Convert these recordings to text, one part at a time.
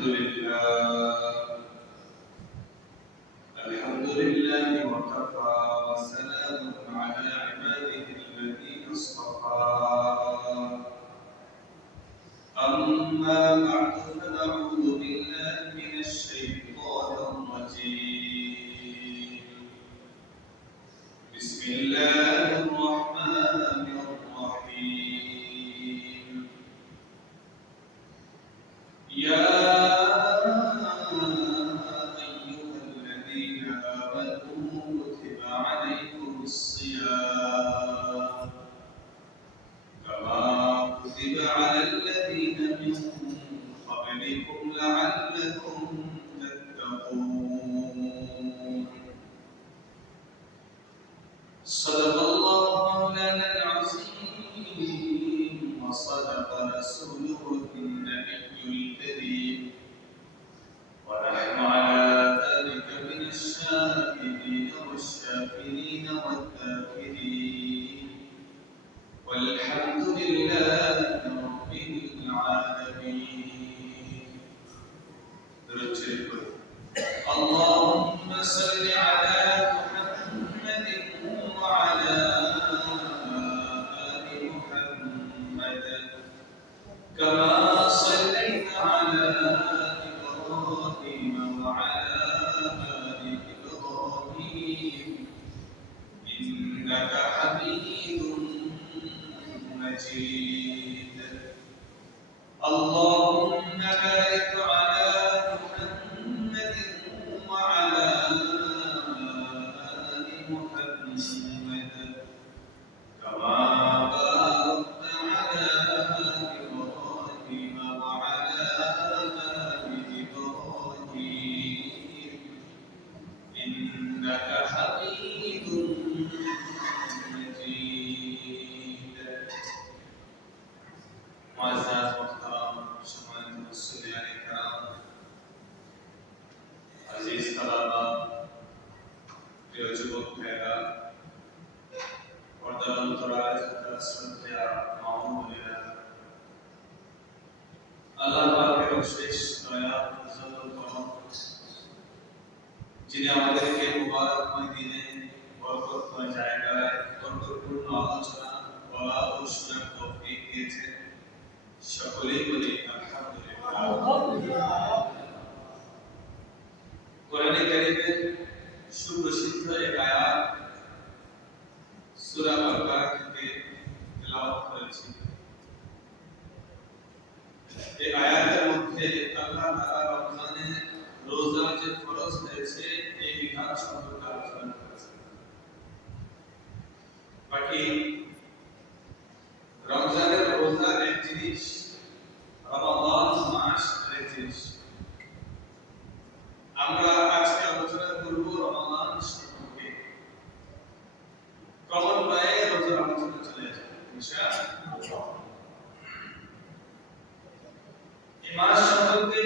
الحمد لله وكفى وسلام على عباده الذين اصطفى أما بعد فأعوذ بالله من الشيطان الرجيم بسم الله الرحمن الرحيم يا كتب على الذين من قبلكم لعلكم تتقون صدق الله مولانا العظيم وصدق رسوله النبي الكريم ونحن على ذلك من الشاهدين والشاكرين والذاكرين والحمد لله رب العالمين. اللهم صل على محمد وعلى آل محمد كما صليت على إبراهيم وعلى آل إبراهيم إنك حميد مجيد. اللهم بارك على محمد وعلى آل محمد كما باركت على إبراهيم وعلى آل إبراهيم إنك حميد معزز محترم شمائل مسلمین کرام عزیز طلبا প্রিয় যুবক ভাইরা পর্দার অন্তরালে শ্রদ্ধেয় মা ও বোনেরা আল্লাহ পাকের অশেষ দয়া ফজল ও করম যিনি আমাদেরকে মুবারকময় দিনে বরকতময় জায়গায় বরকতপূর্ণ আলোচনা বলা ও শোনার তৌফিক দিয়েছেন সকলেই বলি আলহামদুলিল্লাহ। কোরআনে কারীমের সুপ্রসিদ্ধ এক আয়াত সূরা বাকারা থেকে তেলাওয়াত করেছি। এই আয়াতের মধ্যে আল্লাহ তাআলা রমজানের রোজা যে ফরজ হয়েছে এই বিধান সম্পর্কে আলোচনা করেছেন। বাকি রমজানের রোজা এক জিনিস, রমাদান মাস আরেক জিনিস। আমরা আজকে আলোচনা করব রমাদান সম্পর্কে। ক্রমান্বয়ে রোজার আলোচনা চলে যাবে ইনশাআল্লাহ। এই মাস সম্পর্কে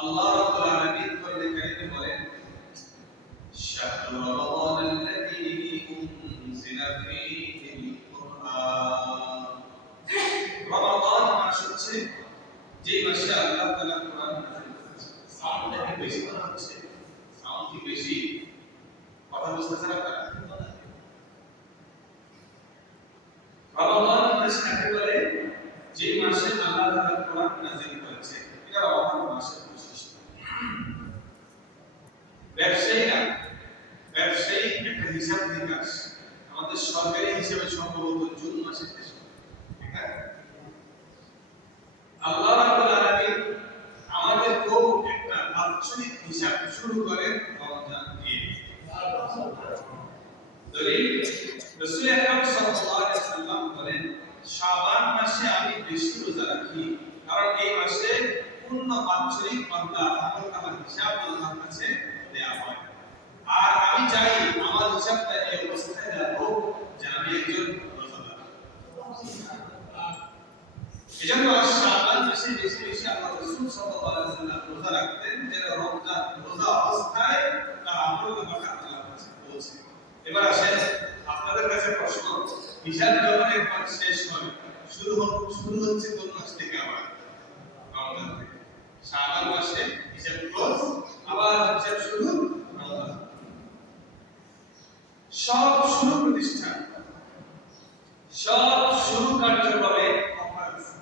আল্লাহ রাব্বুল আলামিন কোরআনে কারীমে বলেন, শাহরু রমাদানাল্লাযী উনজিলা ফীহিল কুরআন। রমাদান মাস হচ্ছে যে মাসে আল্লাহ তাআলা কোরআন নাযিল করেছেন। সাউন্ড কি বেশি মনে হচ্ছে? সাউন্ড কি বেশি? কথা বুঝতেছেন আপনারা? রমাদান মাস কাকে বলে? যে মাসে আল্লাহ তাআলা কোরআন নাযিল করেছে। এটা রমাদান মাসের বৈশিষ্ট্য। ব্যবসায়ী একটা হিসাব নিকাশ আমাদের সরকারি হিসাবে সম্ভবত জুন মাসে শেষ হবে। ঠিক আছে? আল্লাহ রাব্বুল আলামিন আমাদেরকেও একটা বাৎসরিক হিসাব শুরু করেন রমজান দিয়ে। দলিল রাসূল আকরাম সাল্লাল্লাহু আলাইহি ওয়াসাল্লাম বলেন, শাবান মাসে আমি বেশি রোজা রাখি, কারণ এই মাসে পূর্ণ বাৎসরিক বান্দা আমলনামার হিসাব আল্লাহর কাছে দেয়া হয়। আর আমি চাই আমার হিসাবটা এই অবস্থায় রাখবো যে আমি একজন রোজাদার। এজন্য শাবান মাসে বেশি বেশি আল্লাহ রাসূল সাল্লাল্লাহু আলাইহি ওয়াসাল্লাম রোজা রাখতেন, যেন রমজান রোজা অবস্থায় তার আমলনামাটা আল্লাহর কাছে পৌঁছে। এবার আসেন আপনাদের কাছে প্রশ্ন, হিসাব যখন একবার শেষ হয় শুরু হচ্ছে কোন মাস থেকে? আবার রমজান থেকে। শাবান মাসে হিসাব ক্লোজ, আবার হিসাব শুরু রমজান। সব শুরু প্রতিষ্ঠান, সব শুরু কার্যক্রমে অফার আছে।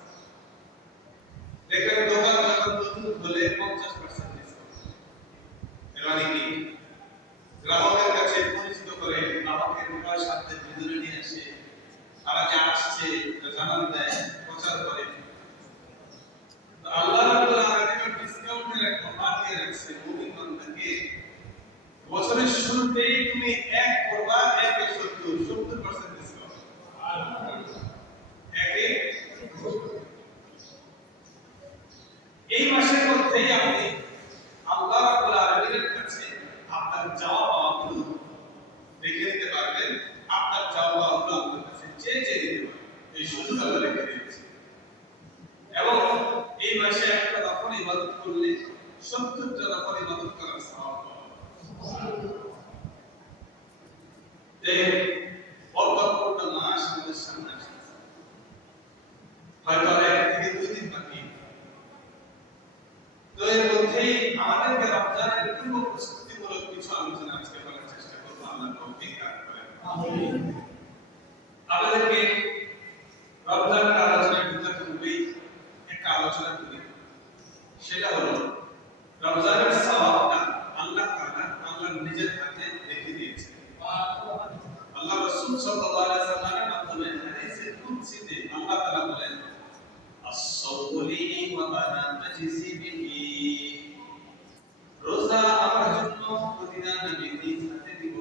দেখবেন দোকান যখন নতুন খুলে 50% ডিসকাউন্ট। এর মানে কি? গ্রাহকের কাছে পরিচিত করে, গ্রাহকের উপর সাথে ভিতরে নিয়ে আসে, তারা যে আসছে জানান দেয়, প্রচার করে। তো আল্লাহ রাব্বুল আলামিন ডিসকাউন্টের একটা অফার দিয়ে রাখছে মুমিন বান্দাকে। বছরের শুরুতেই তুমি এক করবা, 70% ডিসকাউন্ট। একে এই মাসের মধ্যেই আপনি আল্লাহ রাব্বুল আলামিনের কাছে আপনার চাওয়া পাওয়াগুলো রেখে দিতে পারবেন। আপনার চাওয়া পাওয়াগুলো আপনার কাছে চেয়ে নিতে পারবেন। এই সুযোগ আল্লাহ রেখে দিয়েছে। এবং এই মাসে একটা নফল ইবাদত করলে 70টা নফল ইবাদত করার সওয়াব পাওয়া যায়। বরকতপূর্ণ মাস আমাদের সামনে আসছে। হয়তো আর 1 থেকে 2 দিন বাকি। তো এর মধ্যেই আমাদেরকে রমজানের পূর্ব প্রস্তুতিমূলক কিছু আলোচনা আজকে করার চেষ্টা করব। আল্লাহ তৌফিক দান করেন। আমিন। আপনাদেরকে রমজানের আলোচনায় ঢোকার পূর্বেই একটা আলোচনা করি। সেটা হলো রমজানের সওয়াবটা আল্লাহ তাআলা আল্লাহর নিজের হাতে রেখে দিয়েছেন। আল্লাহ রাসূল সাল্লাল্লাহু আলাইহি ওয়াসাল্লামের মাধ্যমে হাদিসে কুদসিতে আল্লাহ তাআলা বলেন, আস-সাওমু লি ওয়া আনা আজজি বিহি। রোজা আমার জন্য, প্রতিদান আমি নিজ হাতে দিব।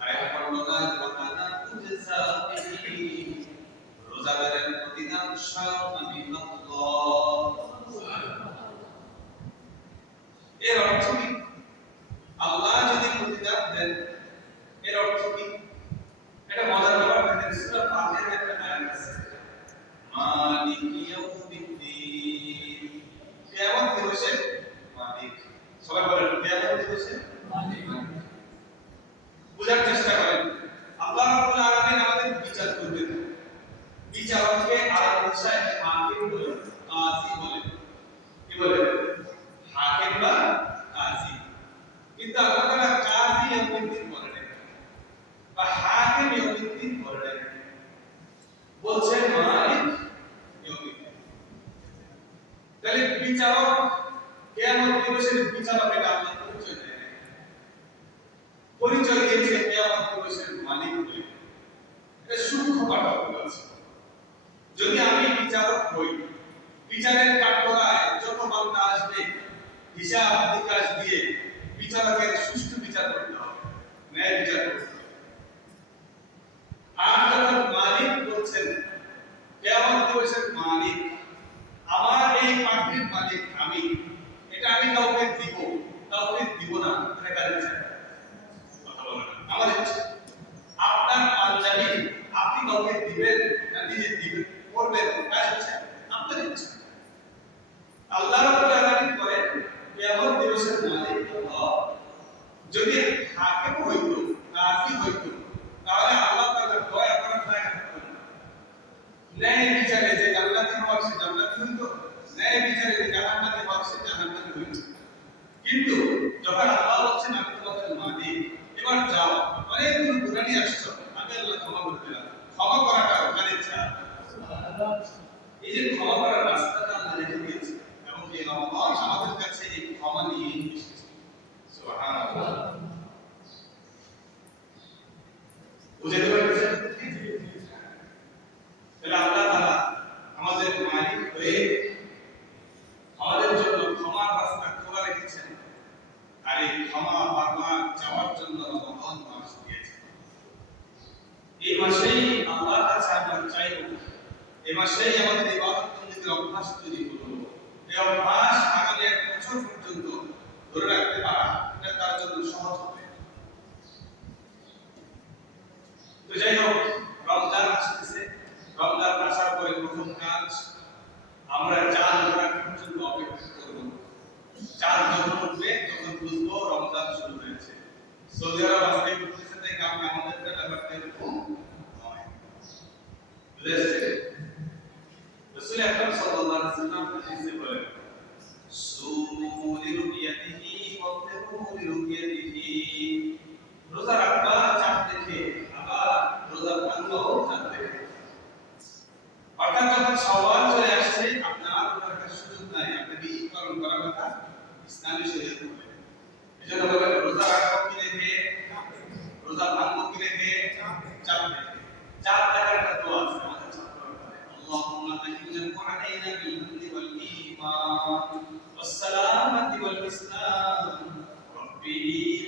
আরেকবার বলা, ওয়া আনা উজজা বিহি। রোজাদারের প্রতিদান স্বয়ং আমি আল্লাহ। এর অর্থ কি? আল্লাহ যদি প্রতিদান দেন, এর অর্থ কি? এটা মজার ব্যাপার। দেখেন সূরা ফাতিহার একটা আয়াত আছে, মালিক ইয়াউমিদ্দিন। কিয়ামত দিবসের মালিক। সবাই বলেন কিয়ামত দিবসের মালিক। বুঝার চেষ্টা করেন, আল্লাহ রাব্বুল আলামিন আমাদের বিচার করবেন। বিচারককে আরবি ভাষায় হাকিম বলে, কাজী বলে। কি বলে? হাকিম বা কাজী। কিন্তু আল্লাহ তাআলা কাজী ইয়াউমিদ্দিন বলেন বা হাকিম ইয়াউমিদ্দিন বলেন, বলছেন মালিক ইয়াউমিদ্দিন। তাহলে বিচারক, কিয়ামত দিবসের বিচারক, এটা আল্লাহ পরিচয় দেয়। পরিচয় দিয়েছে কিয়ামত দিবসের মালিক বলে। এটা সূক্ষ্ম পার্থক্য আছে। যদি আমি বিচারক হই, বিচারের কাঠগড়ায় যত বান্দা আসবে, হিসাব নিকাশ দিয়ে বিচারকের সুষ্ঠু বিচার করতে হবে, ন্যায় বিচার করতে হবে। আর যখন মালিক বলছেন, কিয়ামত দিবসের মালিক, আমার এই পাখির মালিক আমি, এটা আমি কাউকে দিব, কাউকে দিব না, এটা কার ইচ্ছা? কথা বলেন না, আমার ইচ্ছা। আপনার পাঞ্জাবি আপনি কাউকে দিবেন না নিজে দিবেন, করবেন, কার ইচ্ছা? আপনার ইচ্ছা। আল্লাহ রাব্বুল আলামিন বলেন, কিয়ামত দিবসের মালিক আল্লাহ। যদি হাকিম হইতো, কাজী হইতো, তাহলে আল্লাহ তাআলা দয়া করার জায়গা থাকতো না। ন্যায় বিচারে যে জান্নাতি হওয়ার সে জান্নাতি হইতো, ন্যায় বিচারে যে জাহান্নামী হওয়ার সে জাহান্নামী হইতো। কিন্তু যখন আল্লাহ বলছেন আমি তোমাদের মালিক, এবার যাও, অনেকগুলো গুনাহ নিয়ে আসছো, আমি আল্লাহ ক্ষমা করে দিলাম। ক্ষমা করাটা কার ইচ্ছা? এই যে ক্ষমা করার রাস্তাটা আল্লাহ রেখে দিয়েছে, এবং এই রমজান আমাদের কাছে এই ক্ষমা নিয়ে এসেছে। সুবহানাল্লাহ। বুঝতে পেরেছেন? তাহলে আল্লাহ তাআলা আমাদের মালিক হয়ে আমাদের জন্য ক্ষমার রাস্তা খোলা রেখেছেন। আর এই ক্ষমা বারবার চাওয়ার জন্য রমজান মাস দিয়েছেন। এই মাসেই আল্লাহর কাছে আমরা চাইব, এই মাসেই আমাদের ইবাদত বন্দেগীর অভ্যাস তৈরি করব। এই অভ্যাস আগামী 1 বছর পর্যন্ত ধরে রাখতে পারা, এটা তার জন্য সহজ হবে। তো যাই হোক, রমজান আসতেছে। রমজান আসার পরে প্রথম কাজ, আমরা চাঁদ ওঠা পর্যন্ত অপেক্ষা করব। চাঁদ যখন উঠবে তখন বুঝবো রমজান শুরু হয়েছে। সৌদি আরব আজকে করতেছে, তাই আমরা আমাদের ব্যাপারটা এরকম নয়। বুঝেছে? রাসূল আকরাম সাল্লাল্লাহু আলাইহি ওয়াসাল্লাম হাদিসে বলেন, সুমু লিরুয়াতিহি ওয়াফতিরু লিরুয়াতিহি। রোজা রাখবা চাঁদ দেখে, আবার রোজা ভাঙলো চাঁদ দেখে। অর্থাৎ যখন শাওয়াল চলে আসছে, আপনার আর রোজা রাখার সুযোগ নাই, আপনাকে ঈদ পালন করার কথা ইসলামী শরীয়ত বলে। এজন্য বলে রোজা রাখবো কি দেখে, রোজা ভাঙবো কি দেখে, চাঁদ দেখে। চাঁদ দেখার একটা দোয়া আছে আমাদের ছাত্ররা করে, আল্লাহুম্মা আহ্লিনা আলাইনা বিল হামদি ওয়াল ঈমান ওয়াস সালামাতি ওয়াল ইসলাম রাব্বি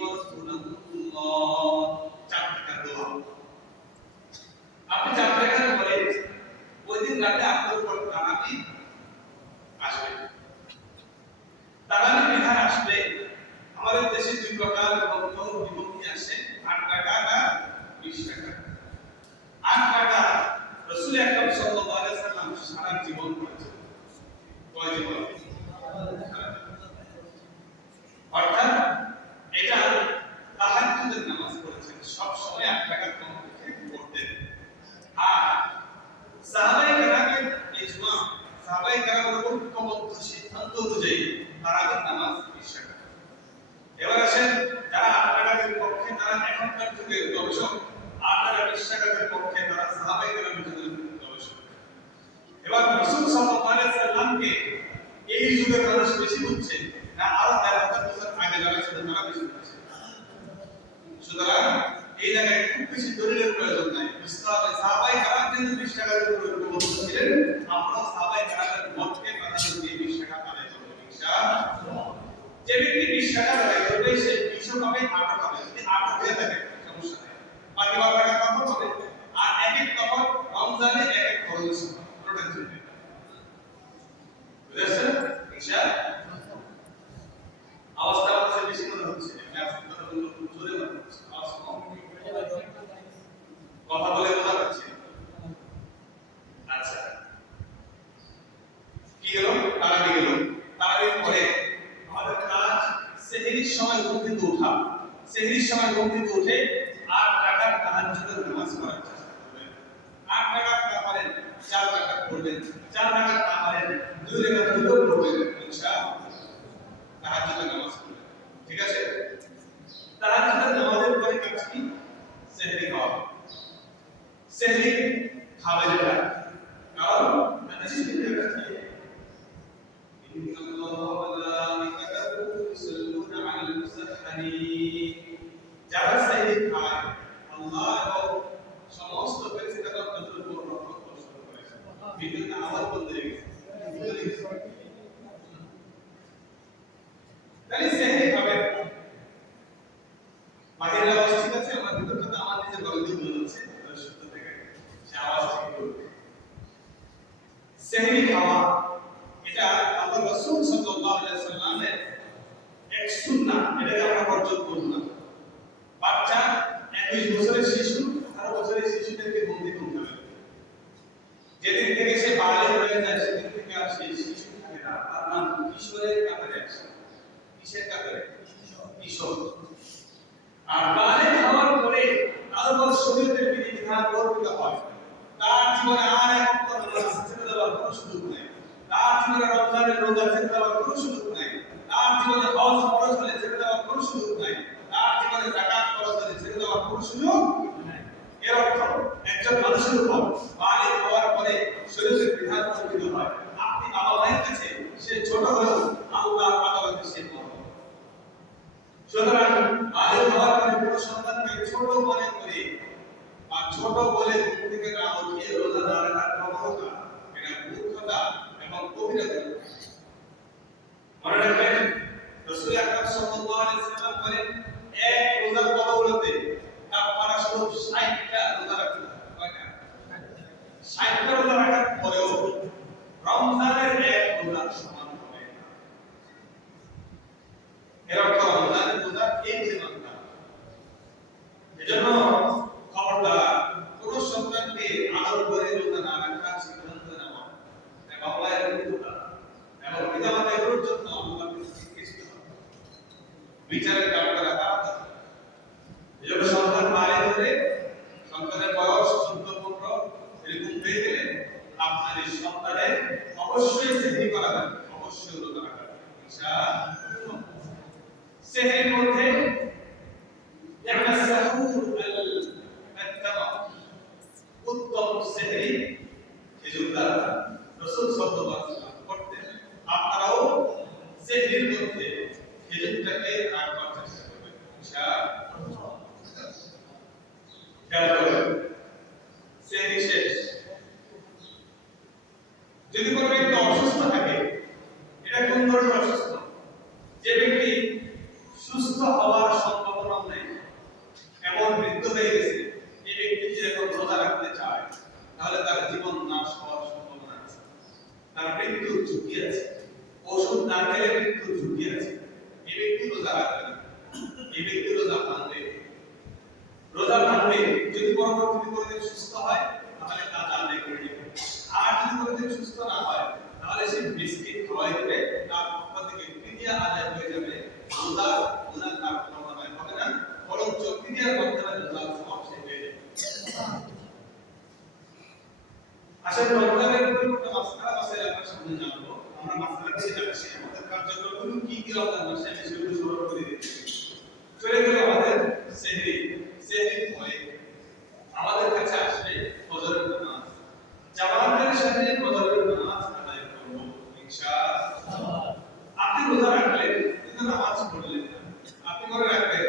ওয়ারহামহুল্লাহ। চাঁদ দেখার দোয়া। আপনি চাঁদ দেখার পরে ওই দিন রাতে আপনার উপর তারাবি আসবে। তারাবি বিধান আসবে। আমাদের দেশে দুই প্রকার বিভক্তি আছে, 8 টাকা আর 20 টাকা। 8 টাকা রাসূল আকরাম সাল্লাল্লাহু আলাইহি ওয়াসাল্লাম সারা জীবন করেছেন। কয় জীবন? অর্থাৎ এটা তাহাজ্জুদের নামাজ পড়েছেন, সব সময় 8 টাকা কম পড়তেন। আর সাহাবায়ে কেরামের ইজমা, সাহাবায়ে কেরামের ঐক্যবদ্ধ সিদ্ধান্ত অনুযায়ী তারাবির নামাজ 20 টাকা। এবার আসেন যারা 8 টাকার পক্ষে, তারা এখনকার যুগের গবেষক, আর যারা 20 টাকার পক্ষে, তারা সাহাবায়ে কেরামের যুগের গবেষক। এবার রাসূল সাল্লাল্লাহু আলাইহি সাল্লামকে এই যুগের মানুষ বেশি বুঝছে না আরো 1000 বছর আগে যারা ছিল তারা বেশি বুঝছে? সুতরাং এই জায়গায় খুব বেশি দলিলের প্রয়োজন নাই। বুঝতে হবে সাহাবায়ে কেরাম কিন্তু 20 টাকার উপর ঐক্যবদ্ধ ছিলেন, আমরা সাহাবায়ে কেরামের মতকে প্রাধান্য দিয়ে 20 টাকা আদায় করব ইনশাআল্লাহ। যে ব্যক্তি 20 টাকা আদায় করবে সে 200 পাবে, 8 পাবে। যদি 8 হয়ে থাকে সমস্যা নাই, বাকি 12 টাকা কম হবে। আর এক এক তফাৎ রমজানে এক এক খরচ পুরোটা চলবে। বুঝছেন ইনশাআল্লাহ? আওয়াজটা আমাদের বেশি মনে হচ্ছে, আমি আজকে কথা বলতে খুব জোরে মনে হচ্ছে, আওয়াজ কম, কথা বলে বোঝা যাচ্ছে। আচ্ছা, কি গেল? তারাবি গেল। তারাবির পরে আমাদের কাজ সেহরির সময় ঘুম থেকে ওঠা। সেহরির সময় ঘুম থেকে উঠে 8 রাকাত তাহাজ্জুদের নামাজ পড়ার চেষ্টা করবেন। 8 রাকাত না পারেন 4 রাকাত পড়বেন, 4 রাকাত না পারেন 2 রাকাত হলেও পড়বেন ইনশাআল্লাহ। তাহাজ্জুদের নামাজ পড়বেন, ঠিক আছে? তাহাজ্জুদের নামাজের পরে কাজ কি? সেহরি খাওয়া। সেহরি খাবে যেটা, কারণ হাদিসে লেখা আছে ইন্নাল্লাহা ওয়া মালাইকাতাহু ইউসাল্লুনা আলাল মুসাহহারিন। যারা সেহরি খায় আল্লাহ এবং সমস্ত ফেরেশতাগণ তাদের উপর রহমত বর্ষণ করেছেন। বিভিন্ন আমল বন্ধ হয়ে গেছে। তাহলে সেহরি খাবে, বাহিরের আওয়াজ ঠিক আছে, আমার ভিতরটা তো আমার নিজের গলা দিয়ে বলে যাচ্ছে, সত্য থেকে সে আওয়াজ ঠিক করবে। সেহরি খাওয়া এটা আল্লাহ রাসূল সাল্লাল্লাহু আলাইহি সাল্লামের এক সুন্নাহ, এটাকে আমরা বর্জন করব না। বাচ্চা 21 বছরের শিশু, 18 বছরের শিশুদেরকে বন্দি করতে হবে। যেদিন থেকে সে বালেগ হয়ে যায় সেদিন থেকে আর সেই শিশু থাকে না, তার নাম কিশোরের কাতারে আসে। কিসের কাতারে? কিশোর। আর বালেগ হওয়ার পরে তার উপর শরীয়তের বিধিবিধান প্রয়োগ হয়। তার জীবনে আর এক ওয়াক্ত নামাজ ছেড়ে দেওয়ার কোনো সুযোগ নেই। তার জীবনে রমজানের রোজা ছেড়ে দেওয়ার কোনো সুযোগ নেই। তার জীবনে হজ ফরজ হলে ছেড়ে দেওয়ার কোনো সুযোগ নেই। তার জীবনে যাকাত ফরজ হলে ছেড়ে দেওয়ার কোনো সুযোগ নেই। এর অর্থ একজন মানুষের উপর বালেগ হওয়ার পরে শরীয়তের বিধান প্রয়োগ হয়। আপনি বাবা মায়ের কাছে সে ছোট হলেও আল্লাহর আদালতে সে বড়। সুতরাং বালেগ হওয়ার পরে কোনো সন্তানকে ছোট মনে করে বা ছোট বলে ঘুম থেকে না উঠিয়ে রোজা না রাখার প্রবণতা, এটা মূর্খতা এবং কবিরতা। মনে রাখবেন রাসূল আকরাম সাল্লাল্লাহু আলাইহি সাল্লাম বলেন এক রোজার বদৌলতে কাফারা স্বরূপ 60টা রোজা রাখতে হয়। কয়টা? 60টা রোজা রাখার পরেও রমজানের এক রোজার সমান হবে না। এর অর্থ রমজানের রোজা এই পরিমাণ না। এজন্য খবরদার কোন সন্তানকে আদর করে রোজা না রাখার সিদ্ধান্ত নেওয়া বাবার বিরুদ্ধে এবং পিতামাতার জন্য আল্লাহর কাছে জিজ্ঞেস করা, বিচারের কাঠগড়া দাঁড়াতে। এজন্য সন্তান বালেগ হলে, সন্তানের বয়স 14-15 এরকম হয়ে গেলে আপনার এই সন্তানের অবশ্যই সেহরি করাবেন, অবশ্যই রোজা রাখবেন। ইনশাআল্লাহ। সেহরির মধ্যে একটা সাহুর আল-তামাম, উত্তম সেহরি খেজুর দ্বারা রাসূল সাল্লাল্লাহু আলাইহি ওয়াসাল্লাম করতেন। আপনারাও সেহরির মধ্যে খেজুরটাকে রাখবার চেষ্টা করবেন ইনশাআল্লাহ। খেয়াল করবেন, সেহরি শেষ। যদি কোনো ব্যক্তি অসুস্থ থাকে, এটা কোন ধরনের অসুস্থ? যে ব্যক্তি সুস্থ হওয়ার সম্ভাবনা নেই, এমন মৃত্যু হয়ে গেছে, এই ব্যক্তি যদি এখন রোজা রাখতে চায় তাহলে তার জীবন নাশ হওয়ার সম্ভাবনা আছে, তার মৃত্যুর ঝুঁকি আছে, ওষুধ না খেলে মৃত্যুর ঝুঁকি আছে। এই ব্যক্তি রোজা রাখবে না, এই ব্যক্তি রোজা ভাঙবে। রোজা ভাঙবে যদি পরবর্তীতে কোনোদিন সুস্থ হয় তাহলে তা আদায় করে নেবে, আর যদি কোনোদিন সুস্থ না হয় তাহলে সে বিস্কিট খাওয়াই দেবে, তার পক্ষ থেকে ফিদিয়া আদায় হয়ে যাবে। রোজা তার কোনো আদায় হবে না, বরঞ্চ ফিদিয়ার মাধ্যমে রোজার সওয়াব সে পেয়ে যাবে। আসলে রমজানের পরিপূর্ণ মাসআলা আপনার সামনে জানবো। আমরা মাসআলা দিয়ে যাচ্ছি, আমাদের কার্যক্রমগুলো কি কি রমজান মাসে আমি সেগুলো স্মরণ করে দিচ্ছি। চলে গেল আমাদের সেহরি। সেহরির পরে আমাদের কাছে আসবে ফজরের নামাজ। জামাতের সাথে ফজরের নামাজ আদায় করব ইনশাআল্লাহ। আপনি রোজা রাখলেন কিন্তু নামাজ পড়লেন না, আপনি মনে রাখবেন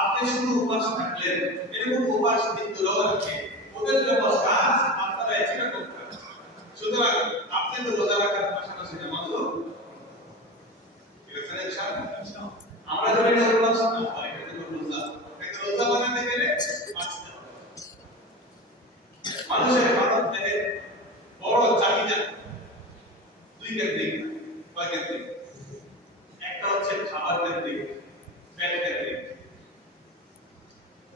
আপনি শুধু উপবাস থাকলেন, এরকম উপবাস দিনগুলোও রাখে, ওদের জন্য কাজ আপনারা এক্সট্রা করতে হবে। সুতরাং আপনি তো রোজা রাখার পাশাপাশি নামাজও ঠিক আছে ইনশাআল্লাহ। আমরা যদি উপবাস না হয় এটা তো রোজা, এটা রোজা বানাতে গেলে বাঁচতে হবে। মানুষের ইবাদত থেকে বড় চাহিদা দুই কেন্দ্রিক, কয় কেন্দ্রিক? একটা হচ্ছে খাবার কেন্দ্রিক, পেট কেন্দ্রিক,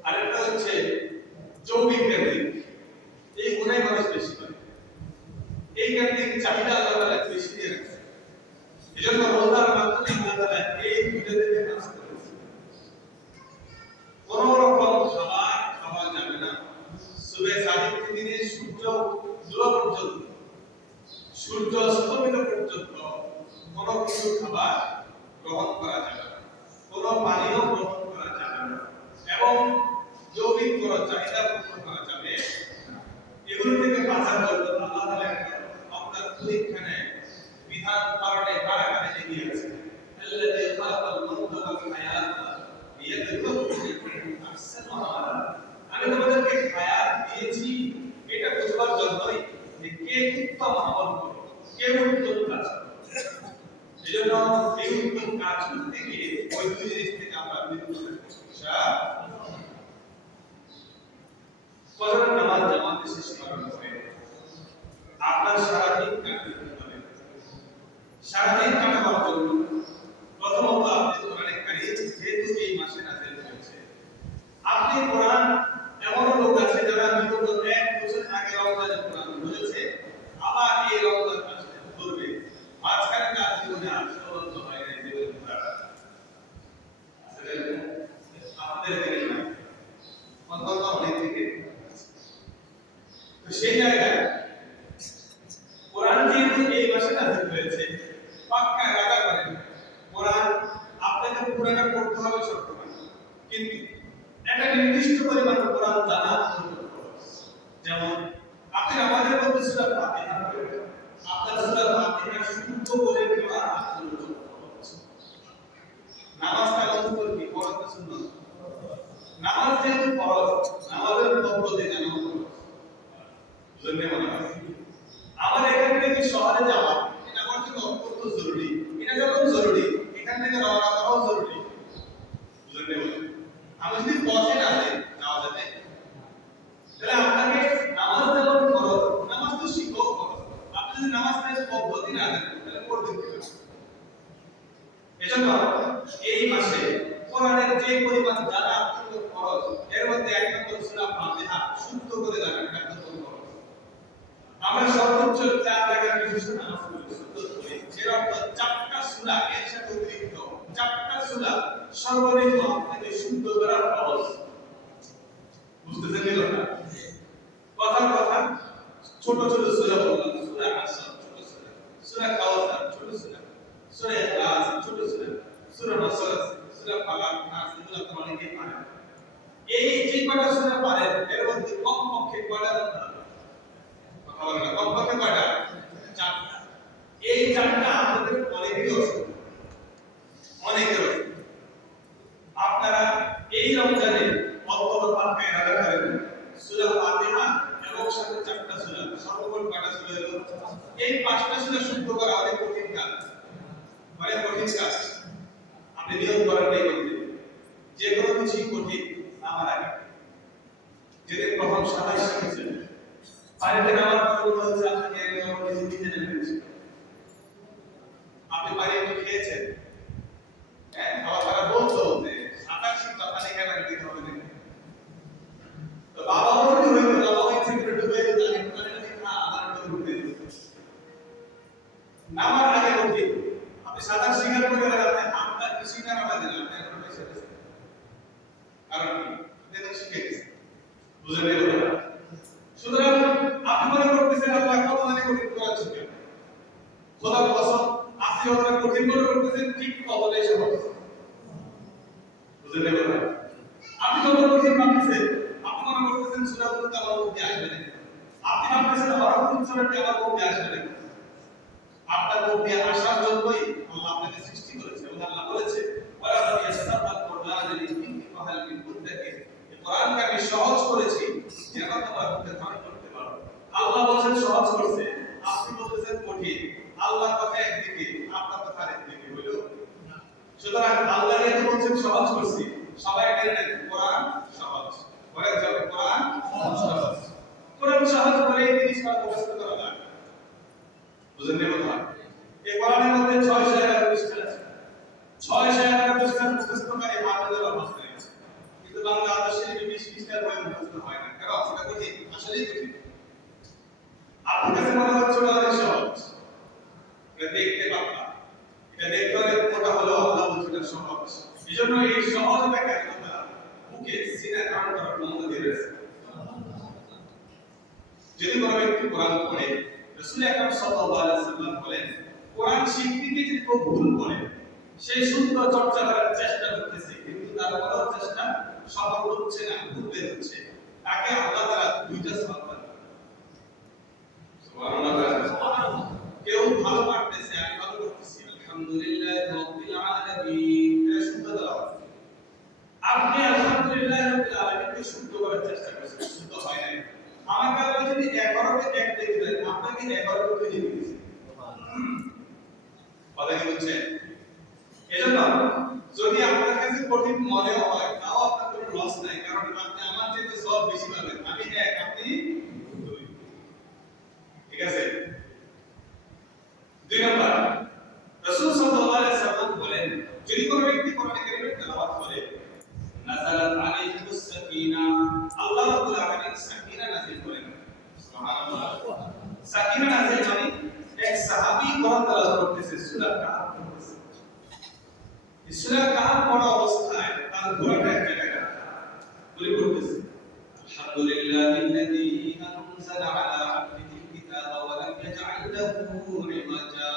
আরেকটা হচ্ছে যৌবিক কেন্দ্রিক। এই গুণাই মানুষ বেশি করে, এই কেন্দ্রিক চাহিদা আল্লাহ তাআলা বেশি দিয়ে রাখছে। এজন্য রোজার মাধ্যমে আল্লাহ তাআলা এই দুইটা দিকে কাজ করেছে। কোন রকম খাবার খাওয়া যাবে না সুবহে সাদিক থেকে নিয়ে সূর্য ডোবা পর্যন্ত, সূর্য অস্তমিত পর্যন্ত কোন কিছু খাবার গ্রহণ করা যাবে না, কোন পানীয় গ্রহণ করা যাবে না, এবং যৌবিক কোন চাহিদা পূরণ করা যাবে না। এগুলো থেকে বাঁচার জন্য আল্লাহ তাআলা আপনার পরীক্ষা নেয়, বিধান কারণে কারাগারে এগিয়ে আছে। আল্লাযী খালাকাল মাউতা ওয়াল হায়াতা লিয়াবলুয়াকুম আহসানু আমালা। আমি তোমাদেরকে হায়াত দিয়েছি এটা বুঝবার জন্যই যে কে উত্তম আমল করে, কে উত্তম কাজ করে। এজন্য এই উত্তম কাজ করতে গিয়ে ওই দুই জিনিস থেকে আমরা বিরত থাকবো ইনশাআল্লাহ। ফজরের নামাজ জামাতে শেষ করার পরে আপনার সারাদিন কাটাতে হবে। সারাদিন কাটাবার জন্য প্রথমত আপনি কোরআনে কারীম, যেহেতু এই মাসে নাযিল হয়েছে, আপনি কোরআন, এমন লোক আছে যারা বিগত 1 বছর আগে রমজানে কোরআন বুঝেছে, আবার এই রমজান মাসে পড়বে, মাঝখানে তার জীবনে আশীর্বাদ হয় না, জীবনে তারা আপনাদের দিকে না অন্তত অনেক দিকে। তো সেই জায়গায় কোরআন যেহেতু এই মাসে নাযিল হয়েছে, পাক্কা এলাকা করেন কোরআন আপনাকে পুরোটা পড়তে হবে শর্ত না, কিন্তু একটা নির্দিষ্ট পরিমাণ কোরআন জানা আপনার। যেমন আপনি আমাদের মধ্যে সূরা ফাতিহা পড়বেন, আপনার সূরা ফাতিহা শুদ্ধ করে পড়া আপনার জন্য ফরজ। নামাজ কালাম কি ফরজ না সুন্নাত? নামাজ যেহেতু ফরজ, নামাজের পদ্ধতি জানা ফরজ। বুঝলেন মনে হয় আমার এখান থেকে শহরে যাওয়া এটা আমার জন্য অত্যন্ত জরুরি। এটা যখন জরুরি, এখান থেকে রওনা করাও জরুরি। বুঝলেন? আমি যদি পথে না যাই, যাওয়া যাবে, তাহলে আপনাকে নামাজ যেমন ফরজ, নামাজ তো শিখো ফরজ। আপনি যদি নামাজের পদ্ধতি না জানেন তাহলে পড়বেন কি করে? এজন্য এই মাসে কোরআনের যে পরিমাণ জানা অত্যন্ত ফরজ, এর মধ্যে এক নম্বর সূরা ফাতিহা শুদ্ধ করে জানা এটা অত্যন্ত ফরজ। আমরা সর্বোচ্চ 4 রাকাত বিশিষ্ট নামাজ পড়ি, শুদ্ধ করি। এর অর্থ 4টা সূরা এর সাথে অতিরিক্ত 4টা সূরা সর্বনিম্ন আপনাকে শুদ্ধ করা ফরজ। বুঝতেছেন না? কথার কথা ছোট ছোট সূরা বললাম, সূরা আসর ছোট সূরা, সূরা কাউসার ছোট সূরা, সূরা ইখলাস ছোট সূরা নাসর আছে, সূরা ফালাক, নাস, এগুলো তো অনেকেই পারেন। এই যে কয়টা সূরা পারেন এর মধ্যে কমপক্ষে কয়টা কথা বলেন না, কমপক্ষে কয়টা? চারটা। এই চারটা আমাদের অনেকেরই অসুবিধা, অনেকের আপনারা এই রমজানে অন্তত পাঠে রাখা করেন সূরা ফাতিহা এবং সাথে চারটা সূরা, সর্বমোট কয়টা সূরা হলো? এই পাঁচটা সূরা শুদ্ধ করা অনেক কঠিন কাজ, অনেক কঠিন কাজ। আপনি নিয়ম করেন এই করতে, যে কোনো কিছুই কঠিন আমার আগে যেদিন প্রথম সাতাশ শিখেছেন বাড়িতে আমার মনে হচ্ছে আপনাকে নিজে নিজে নেমেছে, আপনি বাড়ি একটু খেয়েছেন, হ্যাঁ খাওয়া খাওয়া বলতো যে সাতাশ কথা লিখে রাখতে দিতে হবে নাকি, তো বাবা বলতে হইতো, বাবা ইচ্ছে করে ডুবে দিত, আমি মানে খা আমার ডুবে ডুবে দিত নামার আগে কঠিন। আপনি সাতাশ স্বীকার করে গেলে আপনি আপনার কিছুই না নামা দিলেন, আপনি এখন পয়সা দিচ্ছেন, কারণ কি আপনি শিখে গেছেন, বুঝলেন এই কথা? সুতরাং আপনি মনে করতেছেন আল্লাহ কত জানি কঠিন করাচ্ছেন, খোদার কসম আপনি যতটা কঠিন মনে করতেছেন ঠিক ততটাই সহজ, বুঝলেন এই কথা? আপনি যত কঠিন ভাবতেছেন, আপনি মনে করতেছেন সূরাগুলোতে আমার মধ্যে আসবে না, আপনি ভাবতেছেন হরফ উচ্চারণটি আমার মধ্যে আসবে না, আপনার মধ্যে আসার জন্যই আল্লাহ আপনাকে সৃষ্টি করেছে। এবং আল্লাহ বলেছে ওয়ালা ইয়াসতাল কুরআন লিনফিকাল মিন মুদ্দাকির, এই কোরআনকে আমি সহজ করেছি যেন তোমরা বুঝতে করতে পারো। আল্লাহ বলেন সহজ করতে, আপনি বলতেছেন কঠিন। আল্লাহর কথা একদিকে, আপনার কথা আরেকদিকে, হইলো না। সুতরাং আল্লাহ যেহেতু বলেন সহজ করছি, সবাই মেনে নেন কোরআন সহজ, বলে যাবে কোরআন সহজ। কোরআন সহজ করে এই জিনিসটা মুখস্থ করা যায়, বুঝলেন কথা? এই কোরআনের মধ্যে 611 পৃষ্ঠা আছে, 611 পৃষ্ঠা মুখস্থ করে হাফেজের অবস্থা আছে, কিন্তু বাংলাদেশে 20 পৃষ্ঠার বই মুখস্থ হয় না, কারণ সেটা কঠিন, আসলেই কঠিন। আপনার কাছে মনে হচ্ছে ওটা অনেক সহজ, এটা দেখতে পারবা, এটা দেখতে অনেক মোটা হলেও আল্লাহ বলছে এটা সহজ। এই জন্য এই সহজতাকে আমরা বুকে সিনা কারণ করার মধ্যে দিয়ে রয়েছে। যদি কোনো ব্যক্তি কোরআন পড়ে, রাসূল আকরাম সাল্লাল্লাহু আলাইহি ওয়াসাল্লাম বলেন কোরআন শিখতে গিয়ে যদি কেউ ভুল করে, সেই শুদ্ধ চর্চা করার চেষ্টা করতেছে কিন্তু তার কোনো চেষ্টা সফল হচ্ছে না, ভুল বের হচ্ছে, তাকে আল্লাহ তাআলা দুইটা সওয়াব দেন। সুবহানাল্লাহ। কেউ ভালো পারতেছে, আমি ভালো করতেছি, আলহামদুলিল্লাহ রাব্বিল আলামিন, এটা শুদ্ধ তেলাওয়াত। আপনি আলহামদুলিল্লাহ রাব্বিল আলামিনকে শুদ্ধ করার চেষ্টা করছেন, শুদ্ধ হয় নাই। আমাকে আল্লাহ যদি 11তে এক দেখে দেন, আপনাকে 11তে দুই দিয়ে দিয়েছে। কথা কি বুঝছেন? এজন্য যদি আপনার কাছে কঠিন মনে হয়, তাও আপনার কোনো লস নাই, কারণ আপনি আমার চেয়ে সব বেশি পাবেন, আমি এক, আপনি দুই, ঠিক আছে? 2 নাম্বার, রাসূল সাল্লাল্লাহু আলাইহি ওয়াসাল্লাম বলেন যদি কোনো ব্যক্তি কোরআন কারীমের তেলাওয়াত করে, নাযালাত আলাইহিস সাকিনা, আল্লাহ রাব্বুল আলামিন সাকিনা নাযিল করেন। সুবহানাল্লাহ। সাকিনা নাযিল মানে এক সাহাবী কোরআন তেলাওয়াত করতেছে, সূরা কাহফ পড়তেছে, এই সূরা কাহফ পড়া অবস্থায় তার ঘোড়াটা এক জায়গায় রাখা, বলে পড়তেছে আলহামদুলিল্লাহিল্লাযী আনজালা আলা আবদিহিল কিতাবা ওয়া লাম ইয়াজআল লাহু ইওয়াজা।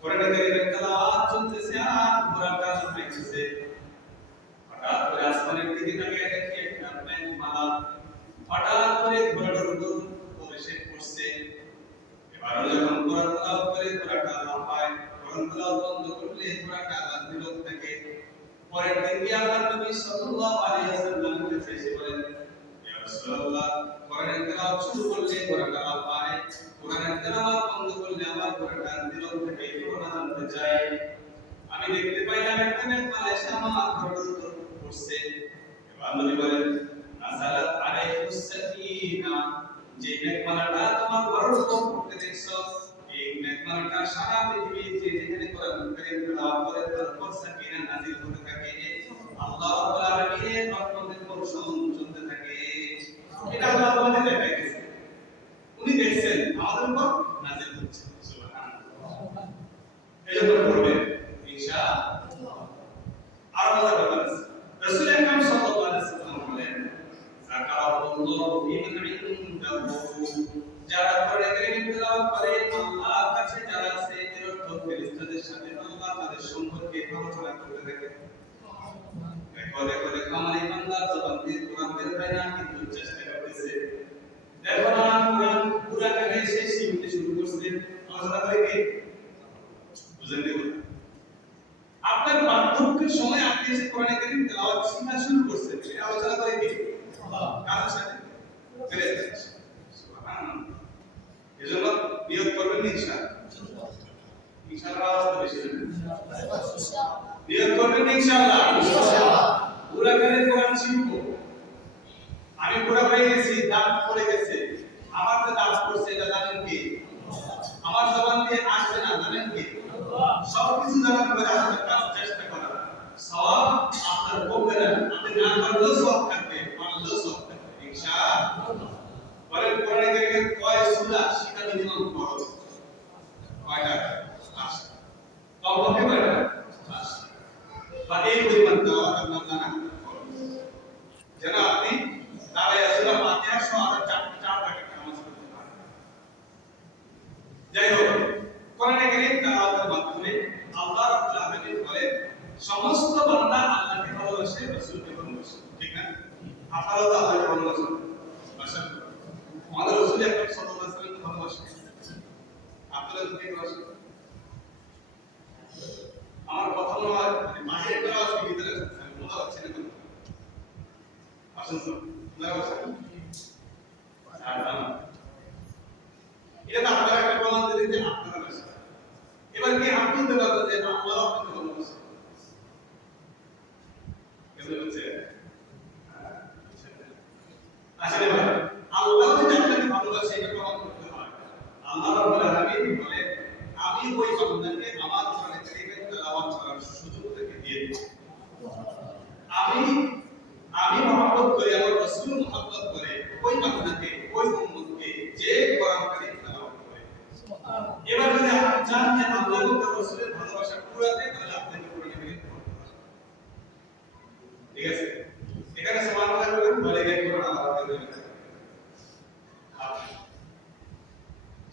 কোরআন কারীমের তেলাওয়াত চলতেছে আর ঘোড়াটা চলতেছে, হঠাৎ করে আসমানের দিকে তাকিয়ে দেখে একটা মেঘমালা হঠাৎ করে ঘোড়াটার উপর প্রবেশ করছে। এবার যখন কোরআন তেলাওয়াত করে ঘোড়াটা লাফায়, কোরআন তেলাওয়াত বন্ধ করলে ঘোড়াটা বিরত থাকে। পরের দিন আল্লাহ নবী সাল্লাল্লাহু আলাইহি ওয়াসাল্লামের কাছে এসে বলেন, ইয়া রাসূলুল্লাহ, কোরআনের তেলাওয়াত শুরু করলে ঘোড়াটা লাফায়, কোরআনের তেলাওয়াত বন্ধ করলে আমার ঘোড়াটা বিরত থাকে, এই ঘটনা জানতে চাই। আমি দেখতে পাইলাম একটা মেঘমালা এসে আমার ঘোড়ার উপর পড়ছে। এবার নবী বলেন, নাযালাত আলাইহিস সাকিনা, যে মেঘমালাটা তোমার ঘোড়ার উপর পড়তে দেখছো, এই মেঘমালাটা সারা পৃথিবীতে যেখানে কোরআন কারীম তেলাওয়াত করে তার উপর সাকিনা নাযিল হতে থাকে, আল্লাহ রাব্বুল আলামিনের রহমতের বর্ষণ চলতে থাকে। এটা আল্লাহ আমাদের দেখাইছে, উনি দেখছেন আমাদের উপর নাযিল হচ্ছে। সুবহানাল্লাহ। এজন্য পড়বেন ইনশাআল্লাহ। আর মজার ব্যাপার আছে, রাসূল আকরাম সাল্লাল্লাহু আলাইহি ওয়াসাল্লাম বলেন, যাকারাল্লাহু ফিমান ইনদাহু, যারা কোরআন কারীম তেলাওয়াত করে আল্লাহর কাছে যারা আছে এর অর্থ ফেরেশতা ফেরেশতাদের সাথে আল্লাহ তাদের সম্পর্কে আলোচনা করতে থাকে। দেখো দেখো দেখো আমার এই বান্দার জবান দিয়ে কোরআন বের হয় না, কিন্তু চেষ্টা করতেছে। দেখো না কোরআন পুরা কানে এসে শিখতে শুরু করছে, আলোচনা করে কি বুঝেন নি? আপনার বার্ধক্যের সময় আপনি এসে কোরআনে কারীম তেলাওয়াত শিখা শুরু করছেন, এটা আলোচনা করে কি আল্লাহ কার সাথে ফেরেশতা। সুবহানাল্লাহ। এজন্য নিয়ত করবেন ইনশাআল্লাহ। ইনশাআল্লাহ আওয়াজ বেশি ইনশাআল্লাহ। নিয়ত করবেন ইনশাআল্লাহ। ইনশাআল্লাহ। পুরা করে কোরআন শিখবো। আমি পুরা হয়ে গেছি, দাঁত পড়ে গেছে। আমার যে দাঁত পড়ছে এটা জানেন কি? আমার জবান দিয়ে আসবে না, জানেন কি? সবকিছু জানার পরে আপনার কাজ চেষ্টা করা। সওয়াব আপনার কমবে না। আপনি না করলেও সওয়াব থাকবে, পারলেও সওয়াব থাকবে ইনশাআল্লাহ। পরে কোরআনে কারীমের কয় সূরা সেটা মিনিমাম খরচ কয়টা? 5। কমপক্ষে কয়টা? 5। বা এই পরিমাণ তেলাওয়াত আপনার জানা খরচ। যেন আপনি দাঁড়ায় সূরা ফাতিহা সহ আর 4 রাকাত নামাজ পড়তে পারেন। যাই হোক, কোরআনে কারীম তেলাওয়াতের মাধ্যমে আল্লাহ রাব্বুল আলামিন বলেন সমস্ত বান্দা আল্লাহকে ভালোবাসে, রাসূলকে ভালোবাসে। ঠিক না? আপনারাও তো আল্লাহকে ভালোবাসেন। ভালোবাসেন। আমাদের রাসূল আকরাম সাল্লাল্লাহু আলাইহি ওয়াসাল্লামকে ভালোবাসেন। আপনারা কি ভালোবাসেন? আমার কথা মনে হয় মাঝে একটা আওয়াজ ভিতরে আসছে, আমি বোঝা যাচ্ছে না কেন? আসুন তো, বোঝা যাচ্ছে? এটা তো আপনারা একটা প্রমাণ দিলেন যে আপনারা ভালোবাসেন। এবার কি আপনি বলতে পারবেন যে আল্লাহ আপনাকে ভালোবাসেন? কেমন হচ্ছে? আসলে ভাই আল্লাহ যদি আপনাকে ভালোবাসে এটা প্রমাণ করতে হয়। আল্লাহ রাব্বুল আলামিন বলে আমি ওই বান্দাকে আমার কোরআনে কারীমের তেলাওয়াত করার সুযোগ থেকে দিয়ে দেব। আমি মহব্বত করি, আমার রাসূল মহব্বত করে ওই বান্দাকে, ওই উম্মতকে যে কোরআন কারীম তেলাওয়াত করে। সুবহানাল্লাহ। এবার যদি আপনি চান যে আল্লাহ এবং তার রাসূলের ভালোবাসা পুরাতে, তাহলে আপনাকে কোরআনে কারীম পড়তে হবে। ঠিক আছে? এখানে সুবহানাল্লাহ বলেন, বলে গিয়ে কোরআন আল্লাহ বলেন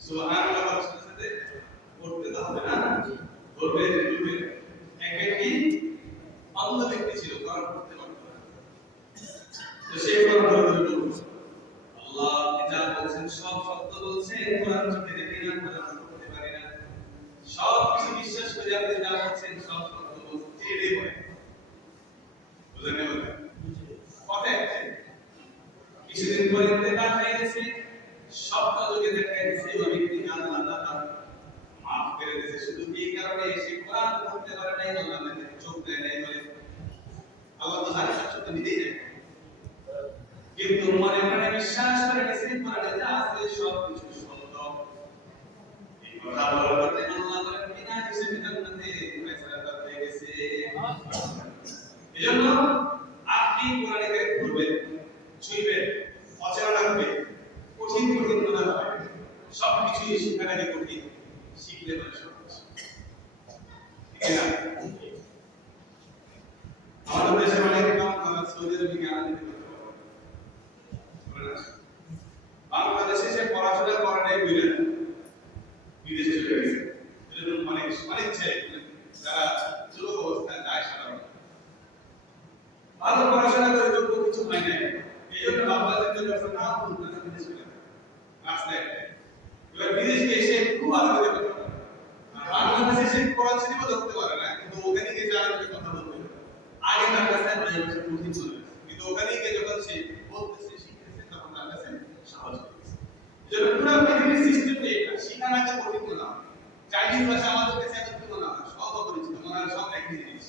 সুবহানাল্লাহ বলার সাথে পড়তে তো হবে না? বলবে বলবে এক ব্যক্তি অন্ধ ব্যক্তি ছিল, কোরআন পড়তে পারতো না। তো সে কোরআন পড়তে বলছে আল্লাহ যা বলছেন সব সত্য বলছেন, কোরআন যদি দেখি না কোরআন পড়তে পারি না, সব কিছু বিশ্বাস করে আপনি যা বলছেন সব সত্য বলছেন, এটাই বলে বুঝলেন না? কথা কিছুদিন পরে ইন্তেকাল হয়ে গেছে, স্বপ্ন যুগে দেখা গেছে ওই ব্যক্তিকে আল্লাহ তাআলা মাফ করে দিয়েছে। শুধু এই কারণে সে কোরআন পড়তে পারে নাই, আল্লাহ তাকে চোখ দেয় নাই বলে। আল্লাহ তো জানে সব তো নিজেই জানে, কিন্তু মনে মনে বিশ্বাস করে গেছে কোরআনে যা আছে সব কিছু সত্য। এই কথা বলার পরে আল্লাহ বলেন বিনা হিসেবে জান্নাতে ফয়সালা হয়ে গেছে। এজন্য আপনি কোরআনে কারীম পড়বেন, ছুঁইবেন, অচেনা লাগবে, কঠিন কঠিন মনে হয়, সব কিছুই শেখার আগে কঠিন, শিখলে পরে সহজ। ঠিক না? আমাদের দেশে অনেক কম তারা সৌদি আরবে গিয়ে আনন্দ করতে পারে। বাংলাদেশে সে পড়াশোনা করে নাই বুঝে না, বিদেশে চলে গেছে। এজন্য অনেক ছেলে যারা যুবক অবস্থায় যায় সাধারণত ভালো পড়াশোনা করে যোগ্য কিছু হয় নাই, এই জন্য বাবা চিন্তা করছে না বলতে না বিদেশ চলে যাবে রাস্তায়। এবার বিদেশ গিয়ে সে খুব আনন্দ করতে পারে, আর বাংলাদেশে সে পড়া ছিল ধরতে পারে না, কিন্তু ওখানে গিয়ে আনন্দ কথা বলতে পারে। আগে তার কাছে কঠিন ছিল, কিন্তু ওখানে গিয়ে যখন সে বলতেছে শিখতেছে তখন তার কাছে সহজ হয়ে গেছে। এজন্য পুরো পৃথিবীর সিস্টেমে এটা শিখার আগে কঠিন না। চাইনিজ ভাষা আমাদের কাছে এত কঠিন না, সব অপরিচিত, মনে হয় সব একই জিনিস।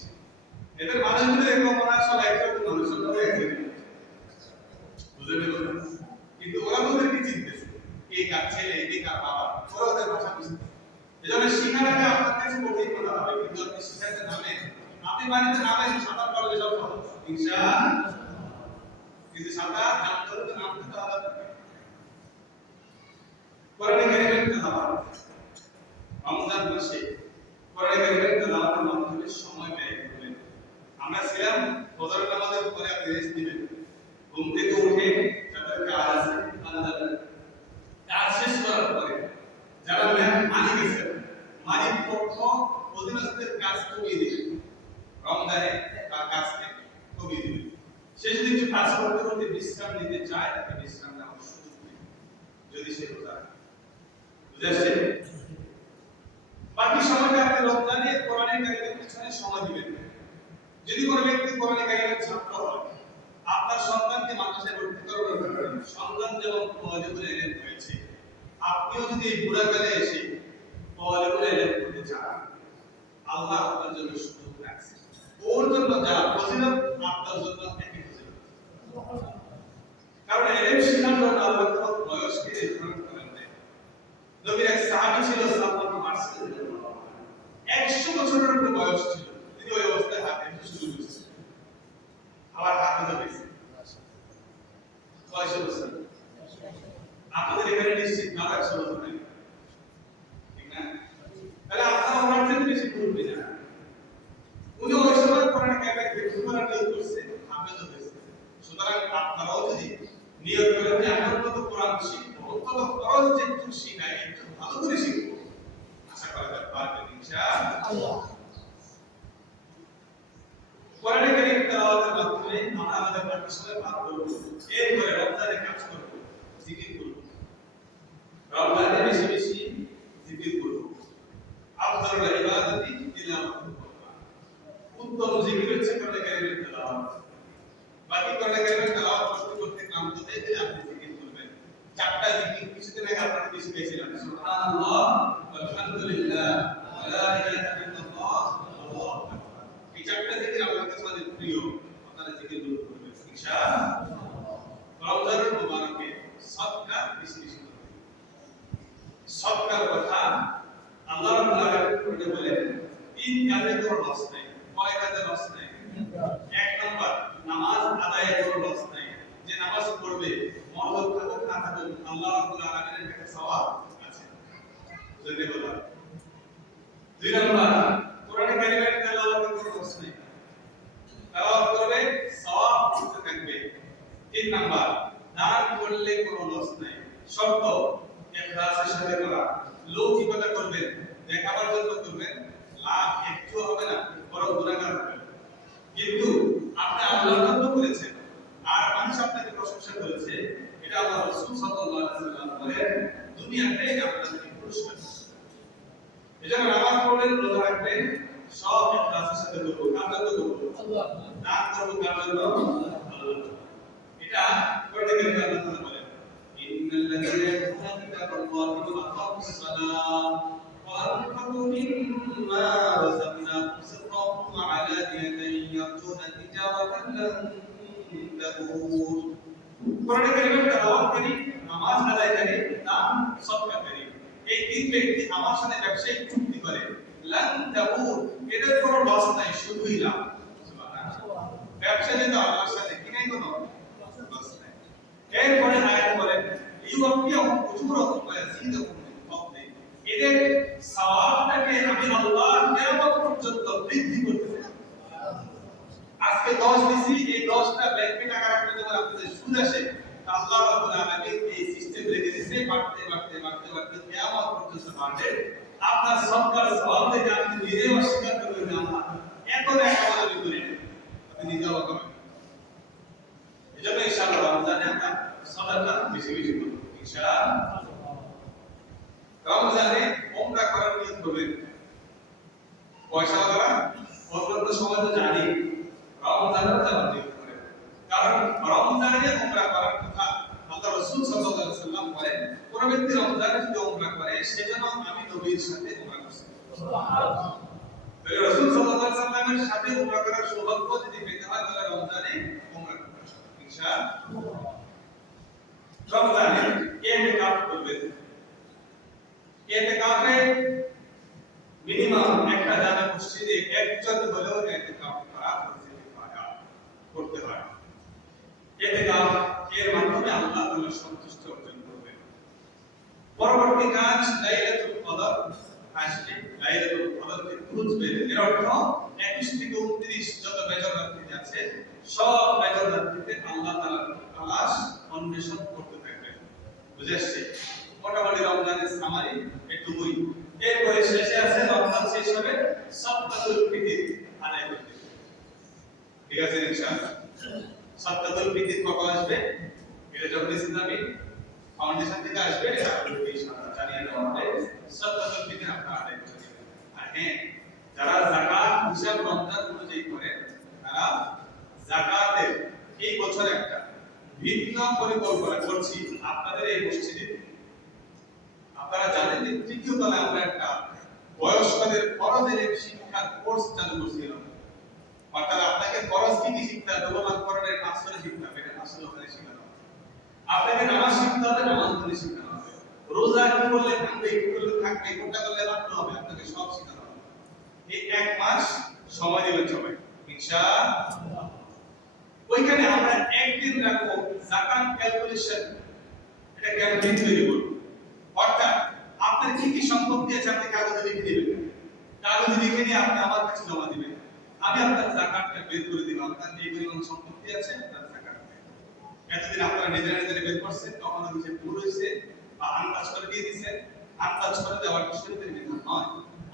এদের মানুষগুলো এরকম মনে হয় সব একরকম মানুষ, সব একই জিনিস, বুঝতে পেরেছেন? কিন্তু ওরা ওদেরকে চিনতেছে, কে কার ছেলে, কে কার বাবা, ওরা ওদের ভাষা বুঝতে। এজন্য শিখার আগে আপনার কাছে কঠিন মনে হবে, কিন্তু আপনি শিখাতে নামেন, আপনি বাড়িতে নামেন, সাঁতার পারলে সব সহজ ইনশাআল্লাহ। কিন্তু সাঁতার জানতে হলে নামতে তো হবে। কোরআনে কারীমের তেলাওয়াত রমজান মাসে কোরআনে কারীমের তেলাওয়াতের মাধ্যমে সময় ব্যয় করবেন। আমরা ছিলাম ফজর নামাজের পরে আপনি রেস্ট নেবেন, ঘুম থেকে উঠে যাদের কাজ আছে কাজ শেষ করার পরে যারা মানি গেছেন, মানি বাড়ির পক্ষ অধীনস্থের কাজ কমিয়ে দিবে, রমজানে তার কাজকে কমিয়ে দিবে। সে যদি একটু কাজ করতে করতে বিশ্রাম নিতে চায় তাকে বিশ্রাম নেওয়ার সুযোগ দিবে যদি সে রোজা রাখে। বুঝেছে? বাকি সময়টা আপনি রমজানে কোরআনের কারিমের পিছনে সময় দিবেন। যদি কোনো ব্যক্তি কোরআনের কারিমের ছাত্র হয়, আপনার সন্তানকে মাদ্রাসায় ভর্তি করার সন্তান যেমন পড়ালেখা এলেন হয়েছে, আপনিও যদি বুড়াকালে এসে পড়ালেখা এলেন করতে চান, আল্লাহ আপনার জন্য সুযোগ রাখছে। ওর জন্য যা ফজিলত আপনার জন্য একই ফজিলত। কারণ এলেম শেখার জন্য আল্লাহ তাআলা বয়সকে নির্ধারণ করেন নাই। নবীর এক সাহাবী ছিল সালমান ফারসি, 100 বছরের উপরে বয়স ছিল, তিনি ওই অবস্থায় হাতে শুরু করেছেন, আবার হাতে ধরেছে 600 বছর। আপনাদের এখানে নিশ্চিত না 100 বছর নেই, ঠিক না? তাহলে আপনারা ওনার চেয়ে বেশি করবে না। উনি ওই সময় কোরআন কারিমের হিফজ করার নিয়ত করছে, হাফেজও হয়েছে। সুতরাং আপনারাও যদি নিয়ত করেন যে আমি অন্তত কোরআন শিখবো, অন্তত ফরজ যে একটু শিখাই, একটু ভালো করে শিখবো, আশা করা যায় পারবেন ইনশাআল্লাহ। কোরআন কারীম তেলাওয়াতের মাধ্যমে আমরা আমাদের পাঠ্যশালায় ভাগ করব, এরপরে রমজানে কাজ করব, জিকির করব। রমজানে বেশি বেশি জিকির করব। আফদালুল ইবাদাতি তিলাওয়াতুল কুরআন। উত্তম জিকির হচ্ছে কোরআন কারীমের তেলাওয়াত। বাকি কোরআন কারীমের তেলাওয়াত করতে করতে ক্লান্ত হয়ে গেলে আপনি জিকির করবেন। 4টা জিকির কিছুদিন আগে আপনাদের বেশি পেয়েছিলাম, সুবহানাল্লাহ, আলহামদুলিল্লাহ, ওয়া লা ইলাহা ইল্লাল্লাহ, আল্লাহু আকবার। এই 4টা জিকির আল্লাহর কাছে অনেক প্রিয়, আপনারা জিকিরগুলো করবেন ইনশাআল্লাহ। রমজানুল মুবারকে সদকা বেশি বেশি করবেন। সদকার কথা আল্লাহ রাব্বুল আলামিন কোরআনে বলেন, 3 কাজে কোনো লস নাই। কয় কাজে লস নাই? 1 নাম্বার, নামাজ আদায়ে কোনো লস নাই। যে নামাজ পড়বে মহব্বত থাকুক না থাকুক, আল্লাহ রাব্বুল আলামিনের কাছে সওয়াব আছে। বুঝতে পারলেন? 2 নাম্বার, কোরআন কারীমের তেলাওয়াতের কোনো লস নাই। তেলাওয়াত করবে সওয়াব করতে থাকবে। 3 নাম্বার, দান করলে কোনো লস নাই। শর্ত ইখলাসের সাথে করা। লৌকিকতা করবেন, দেখাবার জন্য করবেন, লাভ একটু হবে না, বড় গুনাহগার হবেন। কিন্তু আপনি আল্লাহর জন্য করেছেন আর মানুষ আপনাকে প্রশংসা করেছে, এটা আল্লাহ রাসূল সাল্লাল্লাহু আলাইহি ওয়াসাল্লাম বলেন, দুনিয়াতেই আপনাকে পুরস্কার দিবেন। এজন্য নামাজ পড়বেন, রোজা রাখবেন, সব ইখলাসের সাথে করব। কার জন্য করব? আল্লাহ। দান করব কার জন্য? আল্লাহ। এটা কোরআনে কারীমে আল্লাহ তাআলা বলেন, ইন্নাল্লাযীনা ইয়াতলুনা কিতাবাল্লাহি ওয়া আকামুস সালাহ ওয়া আনফাকু মিম্মা রাযাকনাহুম সিররাম ওয়া আলানিয়াতান ইয়ারজুনা তিজারাতান লান তাবুর। কোরআনে কারীমের তেলাওয়াতকারী, নামাজ আদায়কারী, দান সদকাকারী, এই 3 ব্যক্তি আমার সাথে ব্যবসায়িক চুক্তি করে, লান তাবুর, এদের কোনো লস নাই, শুধুই লাভ। সুবহানাল্লাহ। ব্যবসা যেটা আল্লাহর সাথে, কি নাই কোনো লস নাই। এরপরে আয়াত বলেন, ইউওয়াফিয়াহুম উজুরাহুম ওয়া ইয়াজিদুহুম মিন ফাদলি, এদের সওয়াবটাকে আমি আল্লাহ কিয়ামত পর্যন্ত বৃদ্ধি করতে থাকি। আজকে 10 দিছি, এই 10টা ব্যাংকে টাকা রাখলে যখন আপনাদের সুদ আসে, আল্লাহ রাব্বুল আলামিন এই সিস্টেম রেখে দিয়েছে, বাড়তে বাড়তে বাড়তে বাড়তে কিয়ামত পর্যন্ত বাড়বে। আপনার সদকার সওয়াব থেকে আপনি নিজে অস্বীকার করবেন না, আল্লাহ এত টাকা আমি করি না, আপনি নিজে অবাক হবেন। এজন্য ইনশাআল্লাহ রমজানে আমরা সাদাকা বেশি বেশি করব ইনশাআল্লাহ। রমজানে ওমরা করার নিয়ত করবেন, পয়সা দ্বারা অত্যন্ত সময় তো জানি, রমজানের যাওয়ার নিয়ত করেন। কারণ রমজানে ওমরা করার কথা আল্লাহ রাসূল সাল্লাল্লাহু আলাইহি ওয়াসাল্লাম বলেন, কোন ব্যক্তি রমজানে যদি ওমরা করে সেজন্য আমি নবীর সাথে ওমরা করছি। সুবহানাল্লাহ। তাহলে রাসূল সাল্লাল্লাহু আলাইহি ওয়াসাল্লামের সাথে ওমরা করার সৌভাগ্য যদি পেতে হয় তাহলে রমজানে ওমরা করবেন ইনশাআল্লাহ। রমজানে ইতিকাফ করবেন। ইতিকাফে মিনিমাম একটা জামে মসজিদে একজন হলেও ইতিকাফ করা করতে হয়। ইতিকাফ এর মাধ্যমে আল্লাহ তাআলার সন্তুষ্টি অর্জন করবেন। পরবর্তী কাজ লাইলাতুল কদর আসবে, লাইলাতুল কদরকে খুঁজবেন। এর অর্থ 21 থেকে 29 যত বেজর রাত্রি আছে সব বেজর রাত্রিতে আল্লাহ তাআলার তালাশ অন্বেষণ করতে থাকবেন। বুঝে আসছে? মোটামুটি রমজানের সামারি একটু বই এরপরে শেষে আছে রমজান শেষ হবে সদকাতুল ফিতর আদায় করতে। ঠিক আছে ইনশাআল্লাহ। সদকাতুল ফিতর কখন আসবে? এটা যখন ইসলামী ফাউন্ডেশন থেকে আসবে আপনাদেরকে ইনশাআল্লাহ জানিয়ে দেওয়া হবে। সদকাতুল ফিতর আপনারা আদায় করতে। আর হ্যাঁ, যারা যাকাত হিসাব রমজান অনুযায়ী করেন তারা যাকাতের এই বছর একটা ভিন্ন পরিকল্পনা করছি আপনাদের এই মসজিদে। আপনারা জানেন যে তৃতীয় তলায় আমরা একটা বয়স্কদের ফরজের শিক্ষার কোর্স চালু করছিলাম। অর্থাৎ আপনাকে ফরজ কি কি শিখতে হবে, নামাজকরণের আসলে শিখতে হবে, এটা আসলে ওখানে শেখানো হবে। আপনাকে নামাজ শিখতে হবে, নামাজ পড়ে শেখানো হবে। রোজা কি করলে থাকবে, কি করলে থাকবে, কোনটা করলে রাখতে হবে, আপনাকে সব শেখানো হবে। এই এক মাস সময় দিবেন সবাই ইনশাআল্লাহ। ওইখানে আমরা একদিন রাখবো যাকাত ক্যালকুলেশন, এটাকে আমরা দিন তৈরি করব। অর্থাৎ আপনার কি কি সম্পত্তি আছে আপনি কাগজে লিখে দিবেন, কাগজে লিখে নিয়ে আপনি আমার কাছে জমা দিবেন। আমি আপনার যাকাতটা বের করে দিব। আপনার যে পরিমাণ সম্পত্তি আছে তার যাকাত এতদিন আপনারা নিজেরা নিজেরা বের করছেন, তখন কিছু ভুল হয়েছে বা আন্দাজ করে দিয়ে দিয়েছেন। আন্দাজ করে দেওয়ার শরীয়তের বিধান নয়।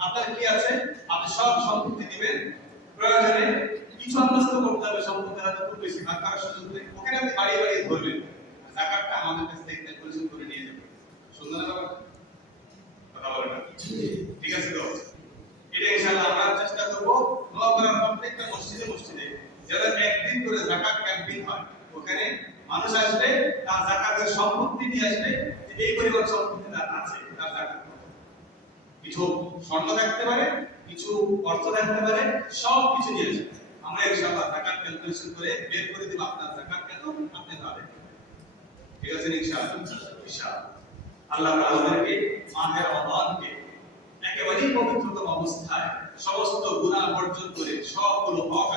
আপনার কি আছে আপনি সব সম্পত্তি দিবেন। প্রয়োজনে কিছু আন্দাজ করতে হবে, সম্পত্তি হয়তো খুব বেশি ভাগ করার সুযোগ নেই, ওখানে আপনি বাড়িয়ে বাড়িয়ে ধরবেন। যাকাতটা আমাদের কাছ থেকে ক্যালকুলেশন করে নিয়ে যাবেন। সুন্দর না কথা বলেন না? ঠিক আছে তো? এটা ইনশাআল্লাহ আমরা চেষ্টা করব নোয়াপাড়ার প্রত্যেকটা মসজিদে মসজিদে যেন একদিন করে যাকাত ক্যাম্পিং হয়। ওখানে মানুষ আসবে, তার যাকাতের সম্পত্তি নিয়ে আসবে, যে এই পরিমাণ সম্পত্তি তার আছে, তার যাকাত কিছু স্বর্ণ থাকতে পারে, কিছু অর্থ থাকতে পারে, সব কিছু নিয়ে আসবে। আমরা ইনশাআল্লাহ যাকাত ক্যালকুলেশন করে বের করে দিব আপনার যাকাত কত আপনি পাবেন। ঠিক আছে ইনশাআল্লাহ। ইনশাআল্লাহ আল্লাহ তাআলা আমাদেরকে মাহে রমজানকে একেবারেই পবিত্রতম অবস্থায় সমস্ত গুনাহ বর্জন করে সবগুলো হক